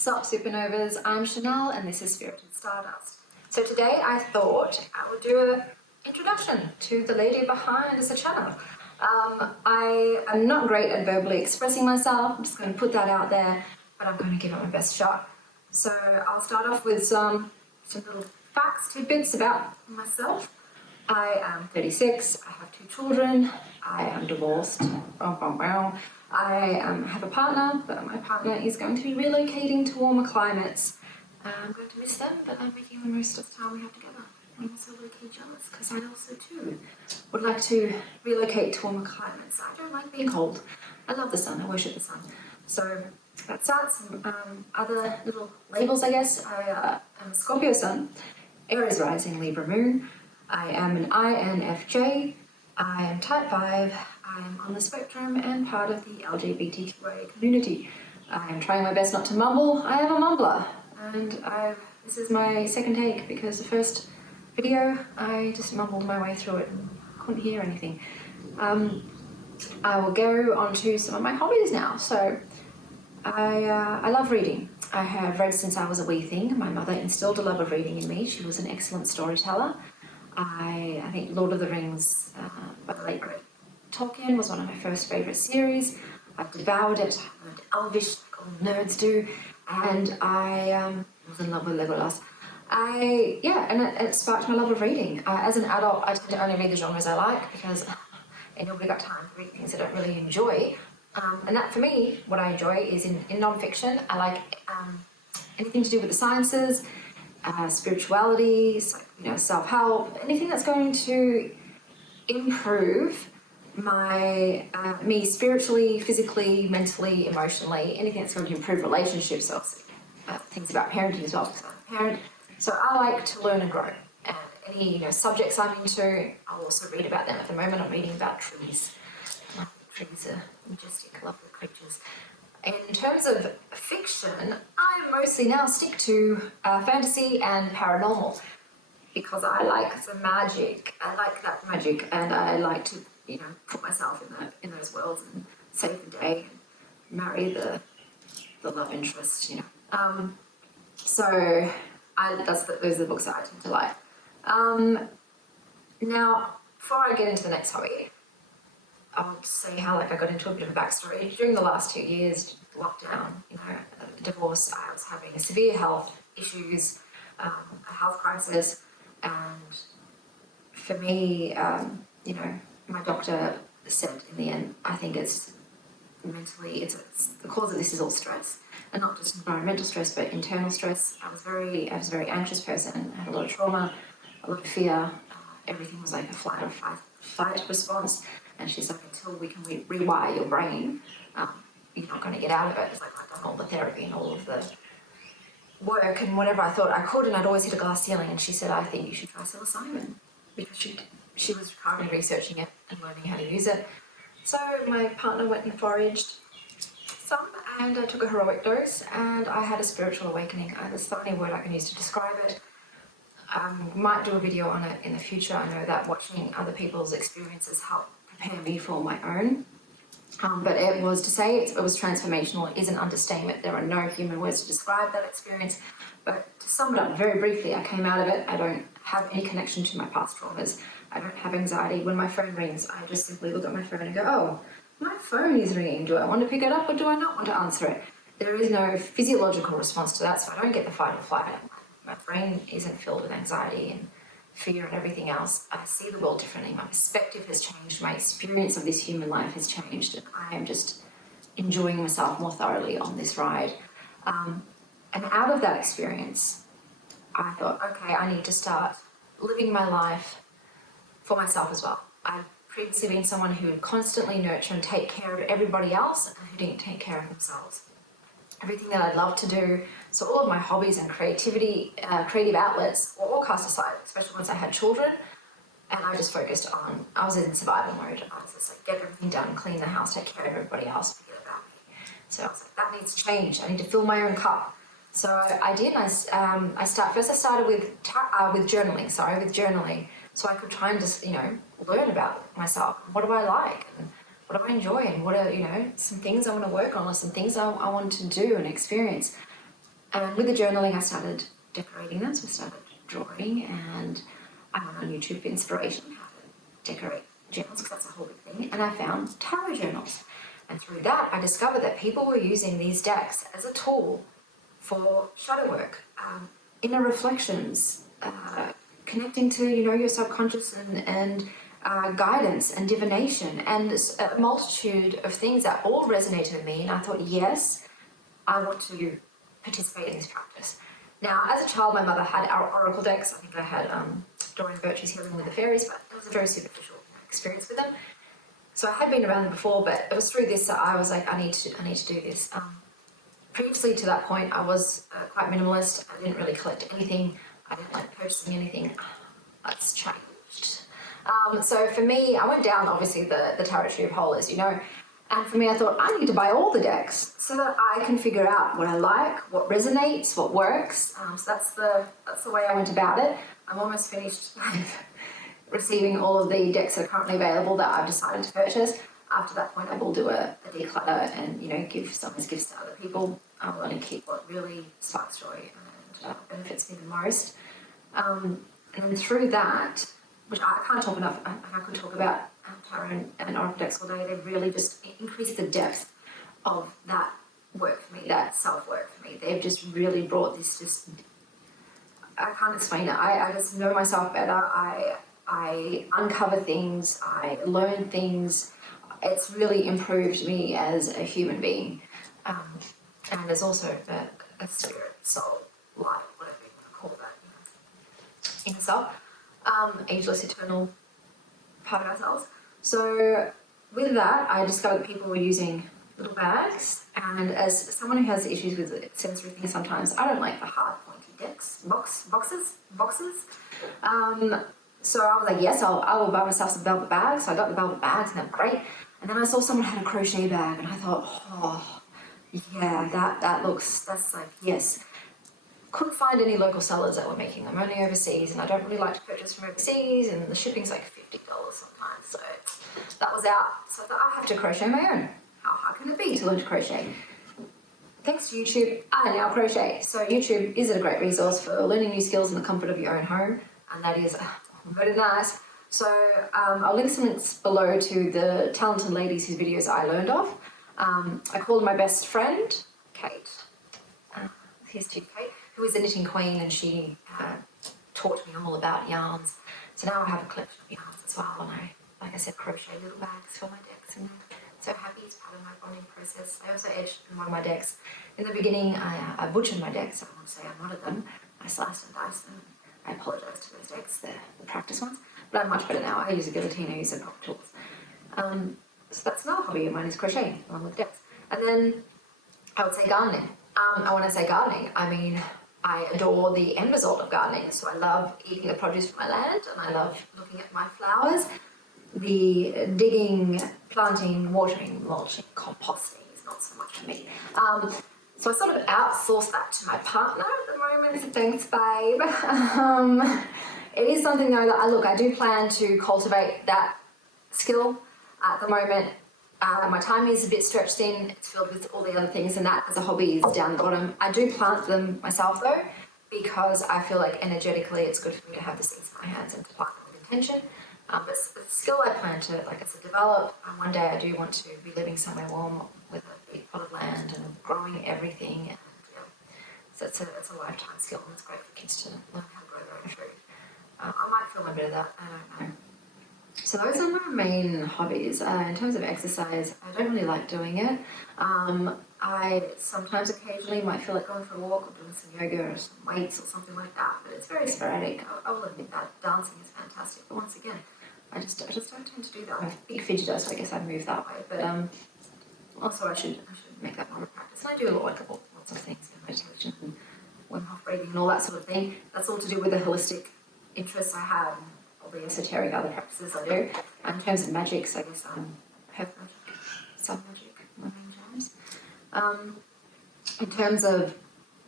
Sup Supernovas, I'm Chanel and this is Spirited Stardust. So today I thought I would do an introduction to the lady behind the channel. I am not great at verbally expressing myself, I'm just going to put that out there, but I'm going to give it my best shot. So I'll start off with some little facts, tidbits about myself. I am 36, I have 2 children, I am divorced, I have a partner, but my partner is going to be relocating to warmer climates. I'm going to miss them, but I'm making the most of the time we have together. I'm also low-key jealous, because I also too would like to relocate to warmer climates. I don't like being cold. I love the sun, I worship the sun. So that's that. Some other little labels, I guess. I am a Scorpio sun, Aries rising, Libra moon. I am an INFJ, I am type 5, I am on the spectrum and part of the LGBTQIA community. I am trying my best not to mumble. I am a mumbler, and this is my second take because the first video I just mumbled my way through it and couldn't hear anything. I will go on to some of my hobbies now. So I love reading. I have read since I was a wee thing. My mother instilled a love of reading in me. She was an excellent storyteller. I think Lord of the Rings by the late great Tolkien was one of my first favourite series. I've devoured it. I learned Elvish like all nerds do, and I was in love with Legolas. And it sparked my love of reading. As an adult, I tend to only read the genres I like because I nobody got time to read things I don't really enjoy. And that, for me, what I enjoy is in non-fiction. I like anything to do with the sciences, spirituality, self-help, anything that's going to improve me spiritually, physically, mentally, emotionally, anything that's going to improve relationships, obviously. Things about parenting as well, because I'm a parent. So I like to learn and grow. And any subjects I'm into, I'll also read about them. At the moment, I'm reading about trees. Trees are majestic, lovely creatures. In terms of fiction, I mostly now stick to fantasy and paranormal because I like the magic. I like that magic, and I like to, put myself in those worlds and save the day and marry the love interest. So those are the books that I tend to like. Now, before I get into the next hobby, I'll just say how I got into a bit of a backstory. During the last 2 years, lockdown, divorce, I was having severe health issues, a health crisis, and for me, my doctor said in the end, I think it's mentally, it's the cause of this is all stress, and not just environmental stress, but internal stress. I was a very anxious person. I had a lot of trauma, a lot of fear. Everything was like a flight or fight response. And she's like, until we can rewire your brain, you're not going to get out of it. It's like I've done all the therapy and all of the work and whatever I thought I could, and I'd always hit a glass ceiling. And she said, I think you should try psilocybin, because she was currently researching it and learning how to use it. So my partner went and foraged some, and I took a heroic dose, and I had a spiritual awakening. There's the only word I can use to describe it. Might do a video on it in the future. I know that watching other people's experiences help prepare me for my own. But it was to say it was transformational is an understatement. There are no human words to describe that experience. But to sum it up very briefly, I came out of it. I don't have any connection to my past traumas. I don't have anxiety. When my phone rings, I just simply look at my phone and go, oh, my phone is ringing. Do I want to pick it up or do I not want to answer it? There is no physiological response to that, so I don't get the fight or flight. My brain isn't filled with anxiety and fear and everything else. I see the world differently. My perspective has changed. My experience of this human life has changed, and I am just enjoying myself more thoroughly on this ride. And out of that experience, I thought, okay, I need to start living my life for myself as well. I've previously been someone who would constantly nurture and take care of everybody else and who didn't take care of themselves. Everything that I love to do, so all of my hobbies and creative outlets were all cast aside, especially once I had children, and I just focused on, I was in survival mode. I was just like, get everything done, clean the house, take care of everybody else, forget about me. So I was like, that needs to change. I need to fill my own cup. So I did, and I started with journaling, so I could try and just, learn about myself. What do I like? And what do I enjoy? And what are, some things I want to work on, or some things I want to do and experience. And with the journaling, I started decorating them. So I started drawing, and I went on YouTube for inspiration how to decorate journals, because that's a whole big thing. And I found tarot journals. And through that, I discovered that people were using these decks as a tool for shadow work, inner reflections, connecting to, your subconscious and guidance and divination, and a multitude of things that all resonated with me. And I thought, yes, I want to participate in this practice. Now, as a child, my mother had our oracle decks. I think I had Dorian Virtue's Healing with the Fairies, but it was a very superficial experience with them. So I had been around them before, but it was through this that I was like, I need to do this. Previously to that point, I was quite minimalist. I didn't really collect anything. I didn't like purchasing anything. That's changed. So for me, I went down, obviously, the tarot tube hole, as you know. And for me, I thought, I need to buy all the decks so that I can figure out what I like, what resonates, what works. So that's the way I went about it. I'm almost finished receiving all of the decks that are currently available that I've decided to purchase. After that point, I will do a declutter and, give some as gifts to other people. I will only keep what really sparks joy and benefits me the most. And then through that, which I can't talk enough, I could talk about tarot and oracle decks all day. They really just increase the depth of that work for me, that self-work for me. They've just really brought this I can't explain it. I just know myself better. I uncover things. I learn things. It's really improved me as a human being. And there's also a spirit, soul, light, whatever you want to call that, inner self. Ageless, eternal part of ourselves. So with that, I discovered that people were using little bags, and as someone who has issues with sensory things sometimes, I don't like the hard pointy boxes. So I was like, yes, I will buy myself some velvet bags. So I got the velvet bags, and they're great. And then I saw someone had a crochet bag, and I thought, oh, yeah, that's like, yes. Couldn't find any local sellers that were making them, only overseas, and I don't really like to purchase from overseas, and the shipping's like $50 sometimes, so that was out. So I thought, I have to crochet my own. How hard can it be to learn to crochet? Thanks to YouTube, I now crochet. So YouTube is a great resource for learning new skills in the comfort of your own home, and that is very nice. So I'll link some links below to the talented ladies whose videos I learned off. I called my best friend, Kate. Here's to Kate, who is a knitting queen, and she taught me all about yarns. So now I have a collection of yarns as well, and I, like I said, crochet little bags for my decks, and I'm so happy it's part of my bonding process. I also edged in one of my decks. In the beginning, I butchered my decks. I want to say I modded them. I sliced and diced them. I apologise to those decks, they're the practice ones. But I'm much better now. I use a guillotine, I use a pocket tools. So that's another hobby of mine, is crocheting along with decks. And then I would say gardening. When I say gardening, I mean I adore the end result of gardening. So I love eating the produce from my land, and I love looking at my flowers. The digging, planting, watering, mulching, composting is not so much for me. So I sort of outsource that to my partner at the moment. So thanks, babe. It is something though that I do plan to cultivate that skill. At the moment, my time is a bit stretched thin. It's filled with all the other things, and that as a hobby is down the bottom. I do plant them myself though, because I feel like energetically it's good for me to have the seeds in my hands and to plant them with intention. But it's a skill I plan to, like I said, develop. One day I do want to be living somewhere warm with a big plot of land and growing everything. And, yeah. So it's a lifetime skill, and it's great for kids to learn how to grow their own food. I might film a bit of that, I don't know. So those are my main hobbies. In terms of exercise, I don't really like doing it. I sometimes occasionally might feel like going for a walk or doing some yoga or some weights or something like that, but it's very sporadic. I will admit that. Dancing is fantastic, but once again, I just don't tend to do that. I'm a big fidgeter, so I guess I'd move that way. But also I should make that more of a practice. And I do lots of things, meditation and Wim Hof breathing and all that sort of thing. That's all to do with the holistic interests I have, and all the esoteric other practices I do. In terms of magics, I guess I'm herb magic, sun magic, my main jams. In terms of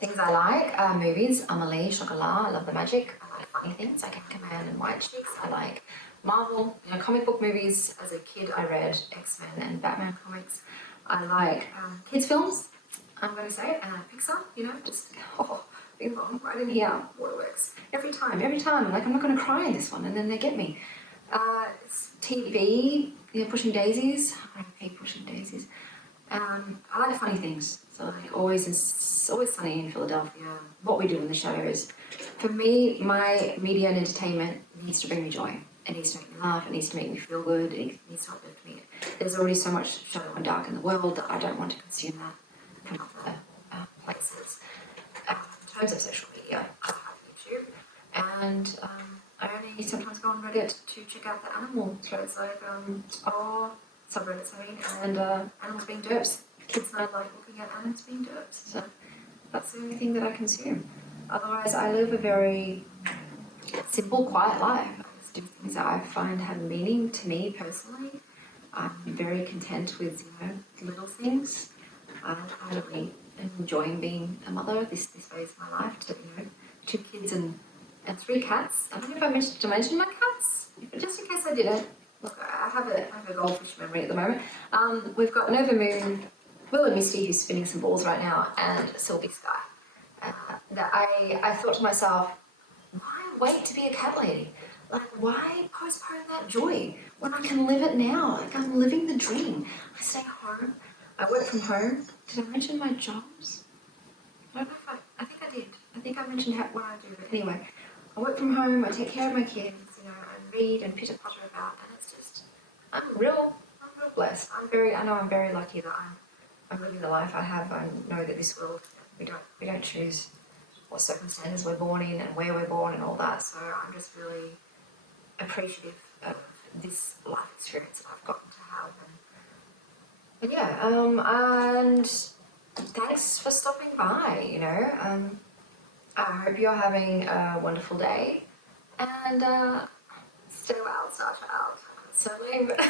things I like, movies, Amelie, Chocolat, I love the magic. I like funny things like Command and White Chicks. I like Marvel, comic book movies. As a kid, I read X-Men and Batman comics. I like kids' films. I'm going to say it, and Pixar, you know, just, bing bong, right in here, waterworks. Every time, like, I'm not going to cry in this one, and then they get me. It's TV, you know, Pushing Daisies. I hate Pushing Daisies. I like funny things, so like Always Sunny in Philadelphia. What we do in the show is, for me, my media and entertainment needs to bring me joy. It needs to make me laugh, it needs to make me feel good, it needs to uplift me. There's already so much shadow and dark in the world that I don't want to consume that from other places. In terms of social media, I have YouTube, and I only sometimes go on Reddit to check out the animal threads, like, subreddits, I mean, and animals being derps. Kids and I like looking at animals being derps, so that's the only thing that I consume. Otherwise, I live a very simple, quiet life. I just do things that I find have meaning to me personally. I'm very content with, you know, little things. I'm really enjoying being a mother this phase of my life, to, you know, 2 kids and 3 cats. I don't know if I mentioned to mention my cats, but just in case I didn't. Look, I have a goldfish memory at the moment. We've got Nova Moon, Will and Misty, who's spinning some balls right now, and Sylvie Sky. That I thought to myself, why wait to be a cat lady? Like, why postpone that joy when I can live it now? Like, I'm living the dream. I stay home. I work from home. Did I mention my jobs? I don't know if I think I did. I think I mentioned what I do, but anyway. I work from home, I take care of my kids, you know, and read and pitter-patter about, and it's just, I'm real blessed. I know I'm very lucky that I'm living the life I have. I know that this world, we don't choose what circumstances we're born in and where we're born and all that, so I'm just really appreciative of this life experience that I've gotten to have. And yeah, and thanks for stopping by, you know. I hope you're having a wonderful day, and stay well, start out. It's so lame, but